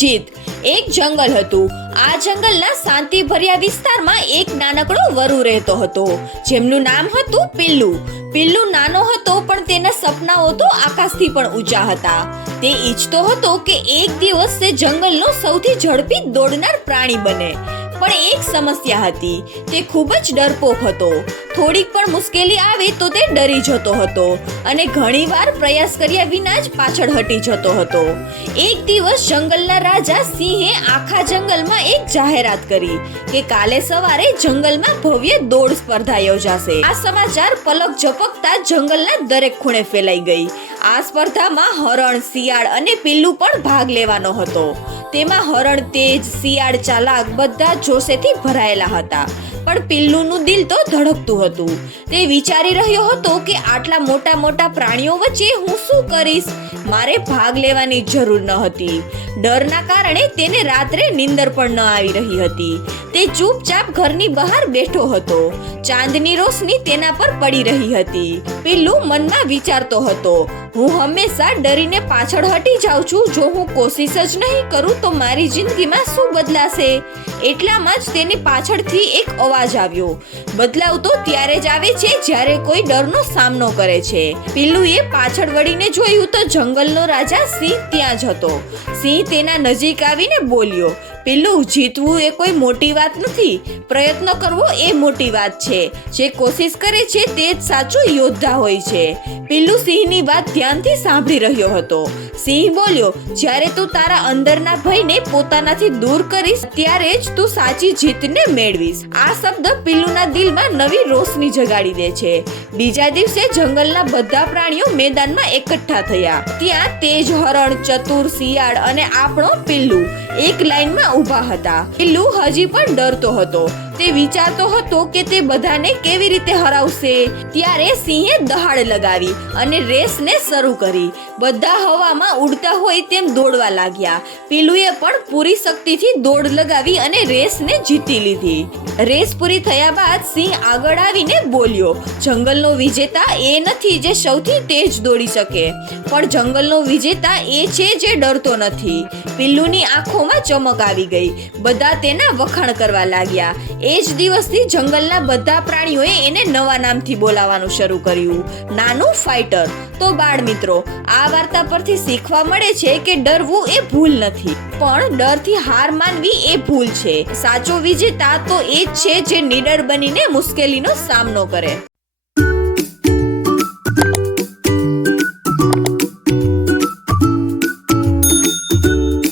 જીત। એક જંગલ હતું। આ જંગલના શાંતિભર્યા વિસ્તારમાં એક નાનકડો વરુ રહેતો હતો, જેમનું નામ હતું પિલ્લુ। પિલ્લુ નાનો હતો, પણ તેના સપનાઓ તો આકાશથી પણ ઊંચા હતા। તે ઈચ્છતો હતો કે એક દિવસ તે જંગલનો સૌથી ઝડપી દોડનાર પ્રાણી બને। પણ એક સમસ્યા હતી, તે ખૂબ જ ડરપોક હતો। થોડીક પણ મુશ્કેલી આવે તો તે ડરી જતો હતો અને ઘણીવાર પ્રયાસ કર્યા વિના જ પાછળ હટી જતો હતો। એક દિવસ જંગલના રાજા સિંહે આખા જંગલમાં એક જાહેરાત કરી કે કાલે સવારે જંગલમાં ભવ્ય દોડ સ્પર્ધા યોજાશે। આ સમાચાર પલક ઝપકતા જંગલના દરેક ખૂણે ફેલાઈ ગઈ। આ સ્પર્ધામાં હરણ, શિયાળ અને પિલ્લુ પણ ભાગ લેવાનો હતો। તેમાં હરણ તેજ, શિયાળ ચાલાક, બધા જોશેથી ભરાયેલા હતા। પણ પિલ્લુનું દિલ તો ધડકતું હતું। તે વિચારી રહ્યો હતો કે આટલા મોટા મોટા પ્રાણીઓ વચ્ચે હું શું કરીશ? મારે ભાગ લેવાની જરૂર ન હતી। ડરના કારણે તેને રાત્રે નીંદર પણ ન આવી રહી હતી। તે ચૂપચાપ ઘરની બહાર બેઠો હતો। ચાંદની રોશની તેના પર પડી રહી હતી। પિલ્લુ મનમાં વિચારતો હતો, હું હંમેશા ડરીને પાછળ હટી જાઉં છું। જો હું કોશિશ જ નહીં કરું તો મારી જિંદગીમાં શું બદલાશે? એટલામાં જ તેની પાછળથી એક અવાજ આવ્યો। બદલાવ તો ત્યારે જ આવે છે જ્યારે કોઈ ડરનો સામનો કરે છે। પિલ્લુએ પાછળ વળીને જોયું તો જંગલનો રાજા સિંહ ત્યાં જ હતો। સિંહ તેના નજીક આવીને બોલ્યો, પિલ્લુ, જીતવું એ કોઈ મોટી વાત નથી, પ્રયત્ન કરવો એ મોટી વાત છે। જે કોશિશ કરે છે તે જ સાચો યોદ્ધા હોય છે। પિલ્લુ સિંહની વાત ધ્યાનથી સાંભળી રહ્યો હતો। સિંહ બોલ્યો, જ્યારે તું તારા અંદરના ભયને પોતાનાથી દૂર કરીશ ત્યારે જ તું સાચી જીતને મેળવીશ। આ શબ્દ પિલ્લુના દિલમાં નવી રોશની જગાડી દે છે। બીજા દિવસે જંગલના બધા પ્રાણીઓ મેદાનમાં એકઠા થયા। ત્યાં તેજ હરણ, ચતુર શિયાળ અને આપણો પિલ્લુ એક લાઈનમાં ઊભા હતા। પિલ્લુ હજી પણ ડરતો હતો। તે વિચારતો હતો કે તે બધાને કેવી રીતે હરાવશે। ત્યારે સિંહે દહાડ લગાવી અને રેસને શરૂ કરી। બધા હવામાં ઉડતા હોય તેમ દોડવા લાગ્યા। પિલ્લુએ પણ પૂરી શક્તિથી દોડ લગાવી અને રેસને જીતી લીધી। રેસ પૂરી થયા બાદ સિંહ આગળ આવીને બોલ્યો, જંગલનો વિજેતા એ નથી જે સૌથી તેજ દોડી શકે, પણ જંગલનો વિજેતા એ છે જે ડરતો નથી। પિલ્લુની આંખોમાં ચમક આવી ગઈ। બધા તેના વખાણ કરવા લાગ્યા। એ જ દિવસથી જંગલના બધા પ્રાણીઓએ એને નવા નામથી બોલાવવાનું શરૂ કર્યું, નાનું ફાઇટર। તો બાળ મિત્રો, આ વાર્તા પરથી શીખવા મળે છે કે ડરવું એ ભૂલ નથી, પણ ડરથી હાર માનવી એ ભૂલ છે। સાચો વિજેતા તો એ જ છે જે નીડર બનીને મુશ્કેલીનો સામનો કરે।